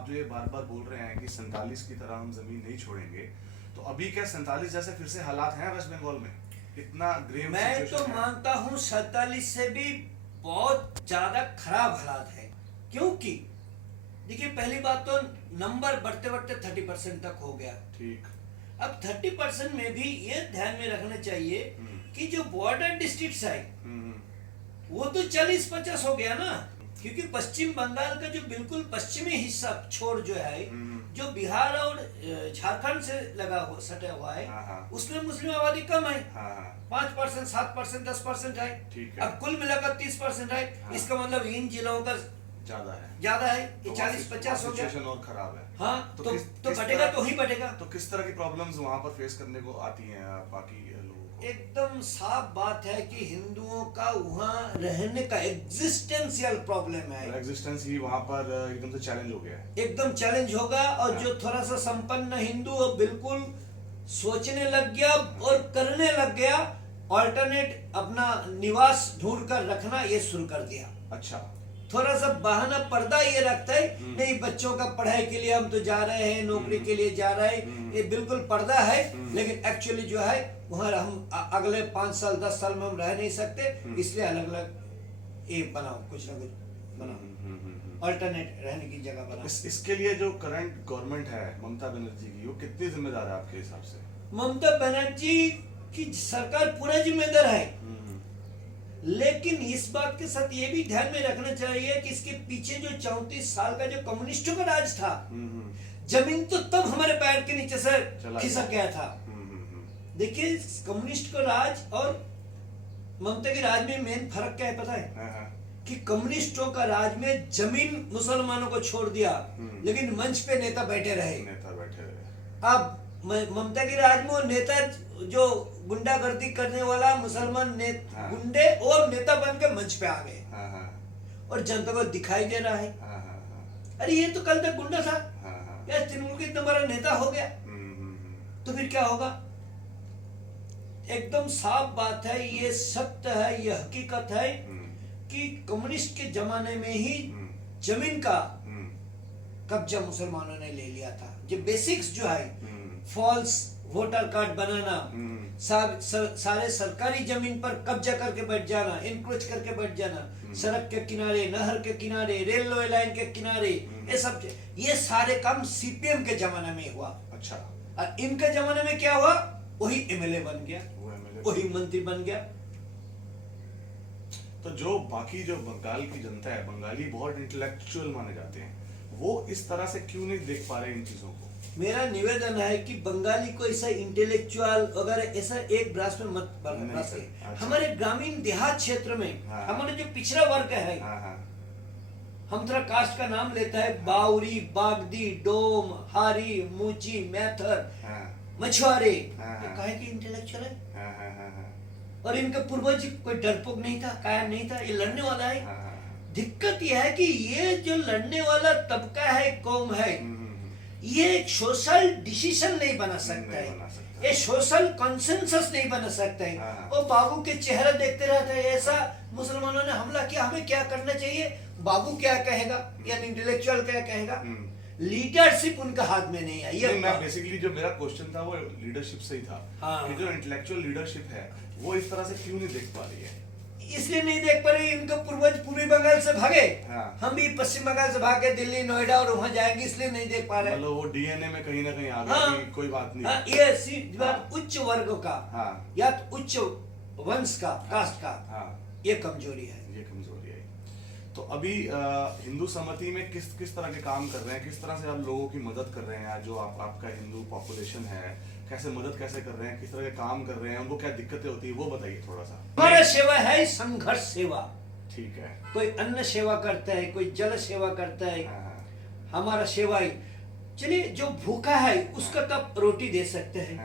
आप जो ये बार बार बोल रहे हैं कि 47 की तरह हम जमीन नहीं छोड़ेंगे, तो अभी क्या 47 जैसे फिर से हालात हैं वेस्ट बंगाल में? इतना ग्रेव मैं तो सिचुएशन है? मानता हूँ 47 से भी बहुत ज्यादा खराब हालात है। क्योंकि देखिए, पहली बात तो नंबर बढ़ते बढ़ते 30% तक हो गया। ठीक। अब 30% में भी ये ध्यान में रखना चाहिए कि जो बॉर्डर डिस्ट्रिक्ट्स है हम्म। वो तो 40-50 हो गया ना। क्योंकि पश्चिम बंगाल का जो बिल्कुल पश्चिमी हिस्सा छोड़ जो है, जो बिहार और झारखंड से लगा हुआ सटा हुआ है, हाँ, हाँ। उसमें मुस्लिम आबादी कम है। हाँ, हाँ। 5%, 7%, 10% है। ठीक है। अब कुल मिलाकर 30% है। हाँ। इसका मतलब इन जिलों का ज्यादा है। ये तो 40-50 हो गया। सिचुएशन और खराब है। हाँ, तो किस बढ़ेगा तरह- तो ही बढ़ेगा। तो किस तरह की प्रॉब्लम्स वहां पर फेस करने को आती हैं बाकी लोगों को? एकदम साफ बात है कि हिंदुओं का वहाँ रहने का एग्जिस्टेंशियल प्रॉब्लम है। एग्जिस्टेंस ही वहां पर एकदम से चैलेंज हो गया है। एकदम चैलेंज होगा। और हाँ। जो थोड़ा सा संपन्न हिंदू वो बिल्कुल सोचने लग गया और करने लग गया। ऑल्टरनेट अपना निवास ढूंढ कर रखना ये शुरू कर दिया। अच्छा। थोड़ा सा बहाना पर्दा ये रखता है, नहीं बच्चों का पढ़ाई के लिए हम तो जा रहे हैं, नौकरी के लिए जा रहे हैं, ये बिल्कुल पर्दा है। लेकिन एक्चुअली जो है वहाँ हम अगले 5 साल 10 साल में हम रह नहीं सकते, इसलिए अलग अलग ये बनाओ, कुछ ना कुछ बनाओ, अल्टरनेट रहने की जगह बनाओ। इसके लिए जो करंट गवर्नमेंट है ममता बनर्जी की, वो कितनी जिम्मेदार है आपके हिसाब से? ममता बनर्जी की सरकार पूरा जिम्मेदार है। लेकिन इस बात के साथ ये भी ध्यान में रखना चाहिए कि इसके पीछे जो 34 साल का जो कम्युनिस्टों का राज था, जमीन तो तब हमारे पैर के नीचे से खिसक गया था। देखिए, कम्युनिस्ट का राज और ममता के राज में मेन फर्क क्या है पता है? कि कम्युनिस्टों का राज में जमीन मुसलमानों को छोड़ दिया, लेकिन मंच पे नेता बैठे रहे। अब ममता की राज में वो नेता जो गुंडागर्दी करने वाला मुसलमान गुंडे और नेता बन के मंच पे आ गए। और जनता को दिखाई दे रहा है, अरे ये तो कल तक गुंडा था, यार तृणमूल का इतना बड़ा नेता हो गया, तो फिर क्या होगा? एकदम साफ बात है, ये सत्य है, ये हकीकत है कि कम्युनिस्ट के जमाने में ही जमीन का कब्जा मुसलमानों ने ले लिया था। जो बेसिक्स जो है, फॉल्स वोटर कार्ड बनाना, सारे सरकारी जमीन पर कब्जा करके बैठ जाना, इंक्रोच करके बैठ जाना, सड़क के किनारे, नहर के किनारे, रेलवे लाइन के किनारे, ये सारे काम सीपीएम के जमाने में हुआ। अच्छा। और इनके जमाने में क्या हुआ? वही एमएलए बन गया, वही मंत्री बन गया। तो जो बाकी जो बंगाल की जनता है, बंगाली बहुत इंटेलेक्चुअल माने जाते हैं, वो इस तरह से क्यों नहीं देख पा रहे इन चीजों को? मेरा निवेदन है कि बंगाली को ऐसा इंटेलेक्चुअल वगैरह ऐसा एक ब्रास में मत बनाइए। अच्छा। हमारे ग्रामीण देहात क्षेत्र में हाँ। हमारे जो पिछड़ा वर्ग है, हाँ। हम थोड़ा कास्ट का नाम लेता है, बाउरी, बागदी, डोम, हारी, मूची, मैथर, मछुआरे, ये काहे के इंटेलेक्चुअल है? और इनका पूर्वज कोई डरपोक नहीं था, कायर नहीं था, ये लड़ने वाला है। दिक्कत यह है कि ये जो लड़ने वाला तबका है, कौम है, ये एक सोशल डिसीजन नहीं बना सकता है, ये सोशल कंसेंसस नहीं बना सकता है। वो बाबू के चेहरा देखते रहता है, ऐसा मुसलमानों ने हमला किया, हमें क्या करना चाहिए, बाबू क्या कहेगा या इंटेलेक्चुअल क्या कहेगा। लीडरशिप उनका हाथ में नहीं है। ये मैं बेसिकली जो मेरा क्वेश्चन था वो लीडरशिप से ही था। कि जो इंटेलेक्चुअल लीडरशिप है वो इस तरह से क्यों नहीं देख पा रही है? इसलिए नहीं देख पा रही, इनका पूर्वज पूर्वी बंगाल से भागे, हम भी पश्चिम बंगाल से भागे दिल्ली, नोएडा और वहां जाएंगे, इसलिए नहीं देख पा रहे। मतलब वो डीएनए में कहीं ना कहीं आ गया कि कोई बात नहीं। ये उच्च वर्ग का या तो उच्च वंश का, कास्ट का, ये कमजोरी है। तो अभी हिंदू सम्मति में किस तरह के काम कर रहे हैं, किस तरह से आप लोगों की मदद कर रहे हैं? जो आपका हिंदू पॉपुलेशन है, कैसे मदद कैसे कर रहे हैं, किस तरह के काम कर रहे हैं, उनको क्या दिक्कतें होती है, वो बताइए थोड़ा सा। हमारा सेवा है संघर्ष सेवा। ठीक है। कोई अन्न सेवा करता है, कोई जल सेवा करता है। हमारा सेवा ही, चलिए जो भूखा है उसका तब रोटी दे सकते हैं,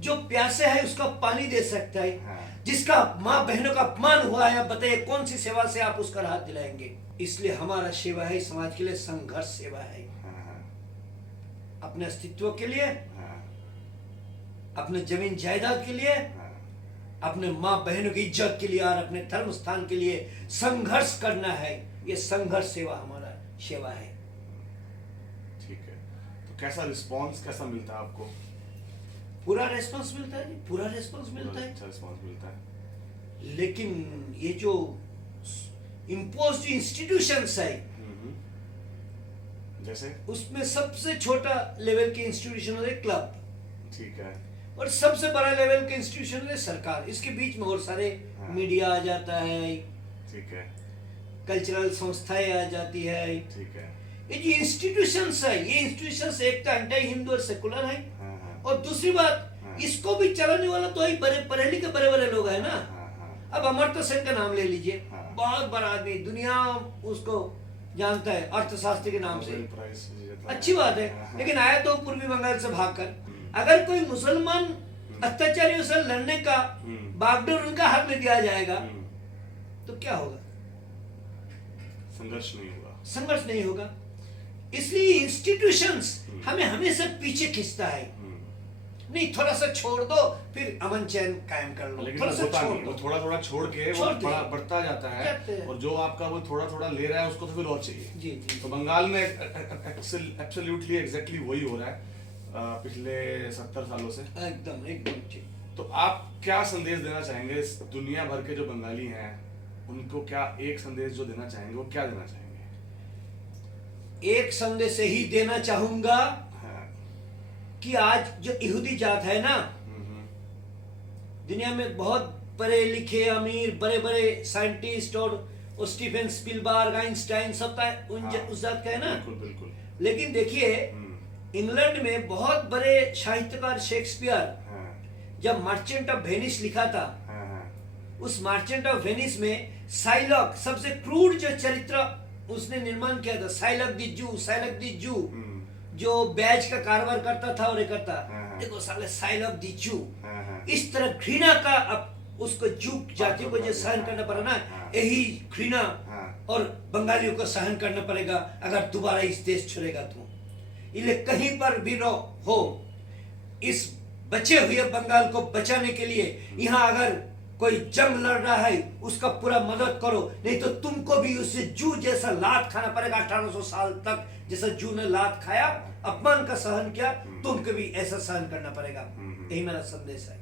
जो प्यासे है उसका पानी दे सकता है, जिसका माँ बहनों का अपमान हुआ है, बताइए कौन सी सेवा से आप उसका राहत दिलाएंगे? इसलिए हमारा सेवा है समाज के लिए, संघर्ष सेवा है, अपने अस्तित्व के लिए, अपने जमीन जायदाद के लिए, अपने माँ बहनों की इज्जत के लिए और अपने धर्म स्थान के लिए संघर्ष करना है। ये संघर्ष सेवा हमारा सेवा है। कैसा रिस्पॉन्स कैसा मिलता है आपको? पूरा रेस्पॉन्स मिलता है जी, पूरा रेस्पॉन्स मिलता है। अच्छा रिस्पॉन्स मिलता है। लेकिन ये जो इम्पोज्ड इंस्टीट्यूशंस है, जैसे उसमें सबसे छोटा लेवल के इंस्टीट्यूशन है क्लब, ठीक है, और सबसे बड़ा लेवल के इंस्टीट्यूशन है सरकार। इसके बीच में और सारे हाँ। मीडिया आ जाता है, ठीक है, कल्चरल संस्थाएं आ जाती है। ठीक है, ये जो इंस्टीट्यूशंस है, ये इंस्टीट्यूशंस एक तो एंटी हिंदू और सेकुलर है, हाँ हाँ और दूसरी बात हाँ। इसको भी चलाने वाला तो ही बड़े पढ़े लिखे बड़े बड़े लोग है ना। हाँ हाँ अब अमर्त्य सेन का नाम ले लीजिए, हाँ। बहुत बड़ा आदमी, दुनिया उसको जानता है अर्थशास्त्री के नाम से, नोबेल प्राइज विजेता अच्छी बात है। हाँ, हाँ। लेकिन आया तो पूर्वी बंगाल से भागकर। अगर कोई मुसलमान अत्याचारियों से लड़ने का बागडोर उनका हाथ में दिया जाएगा तो क्या होगा? संघर्ष नहीं हुआ। संघर्ष नहीं होगा। इसलिए इंस्टीट्यूशंस हमें हमेशा पीछे खींचता है। नहीं, थोड़ा सा छोड़ दो, फिर अमन चैन कायम कर लो, लेकिन थोड़ा वो सा होता छोड़ नहीं, दो। वो थोड़ा थोड़ा छोड़ के वो छोड़ दे। बड़ा बढ़ता जाता जाते है, हैं। और जो आपका वो थोड़ा थोड़ा ले रहा है उसको तो फिर और चाहिए। जी जी। तो बंगाल में एब्सोल्युटली एग्जैक्टली वही हो रहा है पिछले 70 सालों से। एकदम एकदम ठीक। तो आप क्या संदेश देना चाहेंगे इस दुनिया भर के जो बंगाली हैं उनको? क्या एक संदेश जो देना चाहेंगे वो क्या देना चाहेंगे? एक संदेश ही देना चाहूंगा हाँ, कि आज जो यहूदी जात है ना, दुनिया में बहुत पढ़े लिखे अमीर बड़े बड़े साइंटिस्ट और स्टीफन स्पिलबर्ग, आइंस्टाइन सब उस जात का है ना। बिल्कुल बिल्कुल। लेकिन देखिए, इंग्लैंड में बहुत बड़े साहित्यकार शेक्सपियर हाँ जब मर्चेंट ऑफ वेनिस लिखा था, हाँ हाँ उस मर्चेंट ऑफ वेनिस में साइलॉक सबसे क्रूर जो चरित्र उसने निर्माण किया था, साइलॉक द जू, जो बैज का कारोबार करता था और ये करता, हाँ। देखो साले साइलॉक द जू, हाँ हाँ इस तरह घृणा का अब उसको जू जाति को जो सहन करना पड़ा ना, हाँ। यही घृणा हाँ। और बंगालियों को सहन करना पड़ेगा अगर दोबारा इस देश छोड़ेगा तो। इसलिए कहीं पर भी हो, इस बचे हुए बंगाल को बचाने के लिए यहाँ अगर कोई जंग लड़ रहा है उसका पूरा मदद करो, नहीं तो तुमको भी उससे जू जैसा लात खाना पड़ेगा। 1800 साल तक जैसा जू ने लात खाया, अपमान का सहन किया, तुमको भी ऐसा सहन करना पड़ेगा। यही मेरा संदेश है।